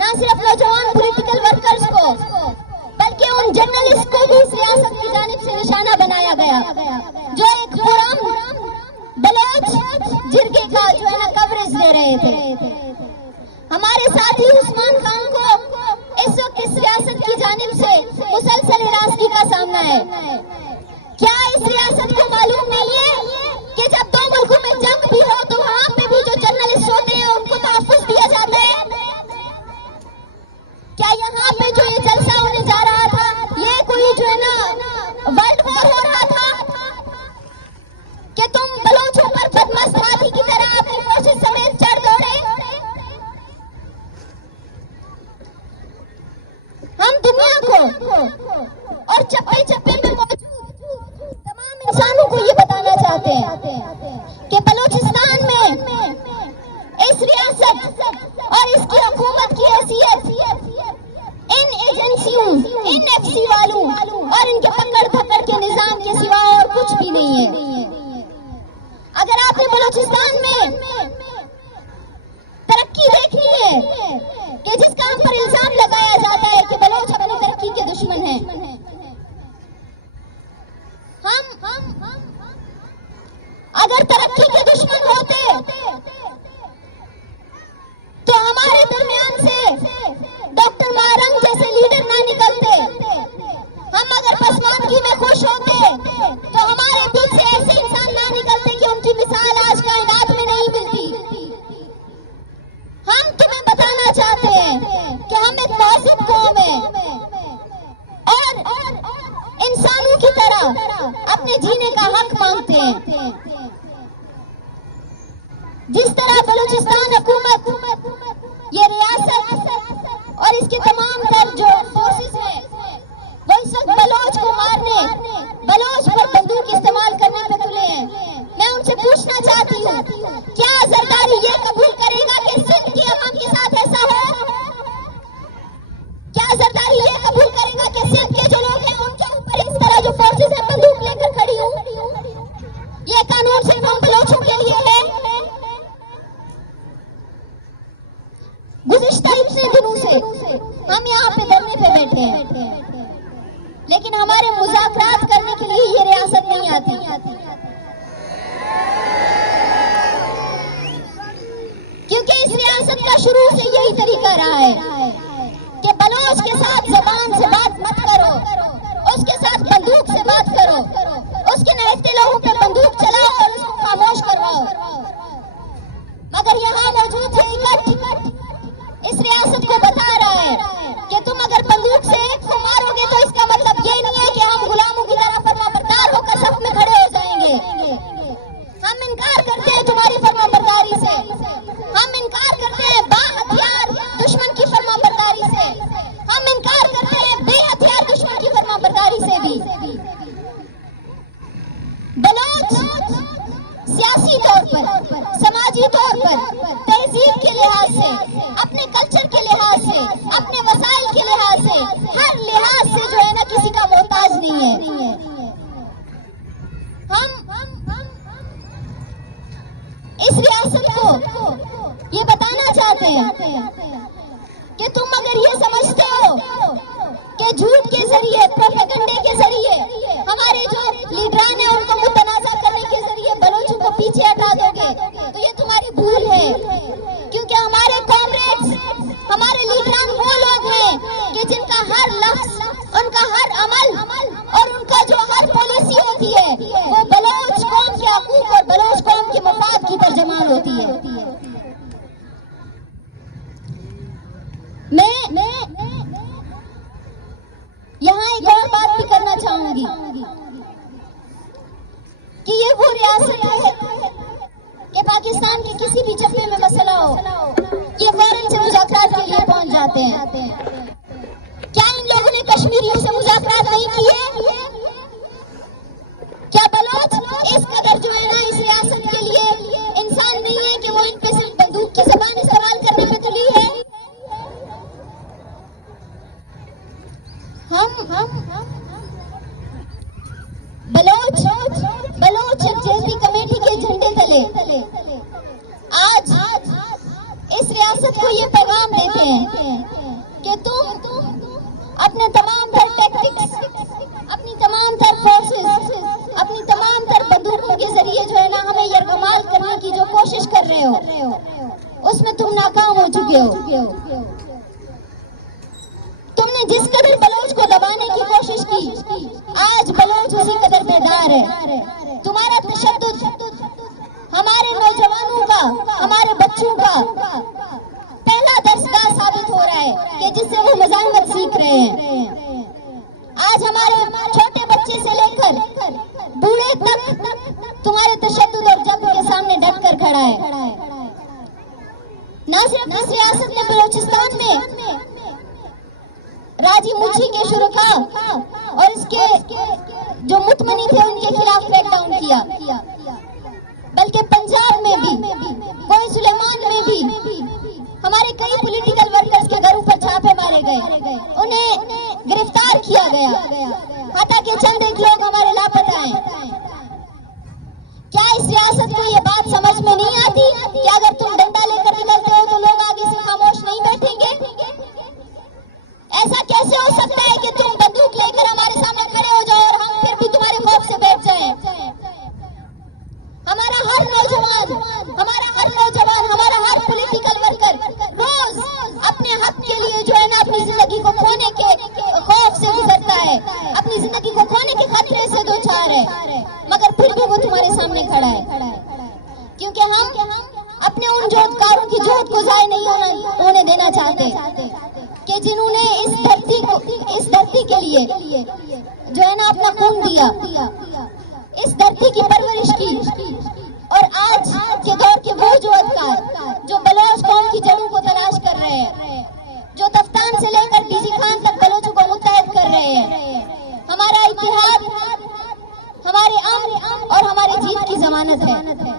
ना सिर्फ नौजवान पॉलिटिकल वर्कर्स को बल्कि उन जर्नलिस्ट को भी इस रियासत की जानिब से निशाना बनाया गया जो एक खुर्रम बलोच जिरगे का जो है ना कवरेज दे रहे थे। हमारे साथी उस्मान खान को इस वक्त इस रियासत की जानिब से मुसलसल हिरासती का सामना है। क्या इस रियासत को मालूम नहीं है कि जब दो मुल्कों में जंग भी हो तो वहां पे भी जो जर्नलिस्ट होते हैं उनको तहफ्फुज़ दिया जाता है? क्या यहाँ पे जो ये जलसा होने जा रहा था ये कोई जो है ना वर्ल्ड वॉर हो रहा था कि तुम बलोचों पर बदमस्त हाथी की तरह अपनी फोर्सेस समेत चढ़ दौड़े? हम दुनिया को और चप्पे चप्पे में मौजूद तमाम इंसानों को ये बताना चाहते हैं कि बलूचिस्तान में इस रियासत और इसकी हुकूमत की हैसियत इन एजेंसियों, इन एफसी वालों और इनके पकड़ धकड़ के निजाम के सिवा और कुछ भी नहीं है। अगर आपने बलूचिस्तान में तरक्की देखनी है कि जिसका हम पर इल्जाम लगाया जाता है कि बलोच अपनी तरक्की के दुश्मन हैं, हम अगर तरक्की के दुश्मन होते तो हमारे दरमियान से डॉक्टर मारंग जैसे लीडर ना निकलते। हम अगर पसमानगी में खुश होते तो हमारे बीच से ऐसे इंसान ना निकलते कि उनकी मिसाल आज कायनात में नहीं मिलती। हम तुम्हें बताना चाहते हैं कि हम एक मौजूद कौम है और इंसानों की तरह अपने जीने का हक मांगते हैं। जिस तरह बलूचिस्तान हुकूमत, ये रियासत और इसके तमाम तर जो फोर्सेस हैं वो इस वक्त बलोच को मारने, बलोच पर बंदूक इस्तेमाल करने पे तुले हैं। मैं उनसे पूछना चाहती हूँ, क्या जरदारी ये कबूल करेगा कि सिंध की अवाम के साथ ऐसा हो? क्या जरदारी ये कबूल करेगा कि सिंध के जो लोग हैं उनके ऊपर इस तरह जो फोर्सेस हैं बंदूक लेकर खड़ी हो? ये कानून सिर्फ हम बलोचों के लिए है। गुज़िश्ता इतने दिनों से हम यहाँ पे धरने पे बैठे हैं, लेकिन हमारे मुज़ाकरात करने के लिए ये रियासत नहीं आती। क्योंकि इस रियासत का शुरू से यही तरीका रहा है कि बलोच के साथ जबान से बात मत करो, उसके साथ बंदूक से बात करो, उसके नहते लोगों पे बंदूक चलाओ और उसको खामोश करवाओ। मगर यहाँ मौजूद ये इकट्ठ इस रियासत को बता रहा है कि तुम अगर बंदूक से एक को मारोगे तो इसका मतलब ये नहीं है कि हम गुलामों की तरह फरमाबरदार होकर सफ में खड़े हो जाएंगे। हम इनकार करते हैं तुम्हारी फरमाबरदारी से, हम इनकार करते हैं बाहथियार दुश्मन की फरमाबरदारी से, हम इनकार करते हैं बेहथियार दुश्मन की फरमाबरदारी से भी। बलोच सियासी तौर पर, समाजी तौर पर, तहजीब के लिहाज से, अपने कल्चर के लिहाज से, अपने वसाइल के लिहाज से, हर लिहाज से जो है ना किसी का मोहताज नहीं है। हम इस रियासत को ये बताना चाहते हैं कि तुम अगर ये समझते हो कि झूठ के जरिए, प्रोपेगेंडे के जरिए, हमारे जो लीडरान है उनको मुतनाज़ा करने के जरिए बलोचों को पीछे हटा दोगे तो ये तुम्हारी भूल है। क्योंकि हमारे कॉमरेड्स, हमारे लीडरान वो लोग हैं कि जिनका हर लफ्ज, उनका हर अमल और उनका जो हर पॉलिसी होती है वो बलोच कौम के हकूक और बलोच कौम के मफाद की तर्जमान होती है। मैं यहाँ एक और बात भी करना चाहूंगी कि ये वो रियासत है कि पाकिस्तान के किसी भी चप्पे में मसला हो ये फौरन से मुज़ाकरात के लिए पहुंच जाते हैं। क्या इन लोगों ने कश्मीरियों से मुज़ाकरात नहीं किए? क्या बलोच इस कदर जो है ना इस रियासत के लिए इंसान नहीं है कि वो इन पे सिर्फ बंदूक की जबान इस्तेमाल करने पे तुली है? हम बलोच जैसी कमेटी के झंडे तले आज इस रियासत को ये पैगाम देते हैं कि तुम अपने तमाम तर टैक्टिक्स, अपनी तमाम तर फोर्सेस, अपनी तमाम तर बंदूकों के जरिए जो है ना हमें यरगमाल करने की जो कोशिश कर रहे हो, उसमें तुम नाकाम हो चुके हो। तुमने जिस कदर बलोच को दबाने की कोशिश की, आज बलोच उसी कदर बेदार है। तुम्हारा तशद्दुद हमारे नौजवानों का, हमारे बच्चों का पहला दर्सगाह साबित हो रहा है कि जिससे वो मजामत सीख रहे हैं। आज हमारे छोटे बच्चे से लेकर बूढ़े तक तुम्हारे तशद्दुद और जबर के सामने डट कर खड़ा है। न सिर्फ इस रियासत ने बलोचिस्तान में राजी मुझी के शुरका और इसके जो मुतमनी थे उनके खिलाफ क्रैकडाउन किया, बल्कि पंजाब में भी, कोई सुलेमान में भी हमारे कई पॉलिटिकल वर्कर्स के घरों पर छापे मारे गए, उन्हें गिरफ्तार किया गया, हालांकि चंद एक लोग हमारे लापता हैं। क्या इस रियासत को ये बात समझ में नहीं आती कि अगर तुम डंडा लेकर निकलते हो तो लोग आगे से खामोश नहीं बैठेंगे? ऐसा कैसे हो सकता है कि तुम बंदूक लेकर हमारे सामने खड़े हो जाओ और हम फिर भी तुम्हारे खौफ से बैठ जाएं? हमारा हर नौजवान, हमारा हर पॉलिटिकल वर्कर रोज अपने हक के लिए जो है ना अपनी जिंदगी को खोने के खौफ से गुजरता है, अपनी जिंदगी को खोने के खतरे से दो चार है, मगर फिर भी वो तुम्हारे सामने खड़ा है। क्योंकि हम अपने उन जोधकारों की जोत को जाए नहीं होने देना चाहते कि जिन्होंने इस धरती के लिए जो है ना अपना खून दिया, इस धरती की परवरिश की, और आज के दौर के वो जोधकार जो बलोच कौम की जड़ों को तलाश कर रहे हैं, जो तफ्तान से लेकर डीजी खान तक बलोचों को मुत्तहद कर रहे हैं। हमारा इतिहाद, हमारे अमन और हमारी जीत की जमानत है।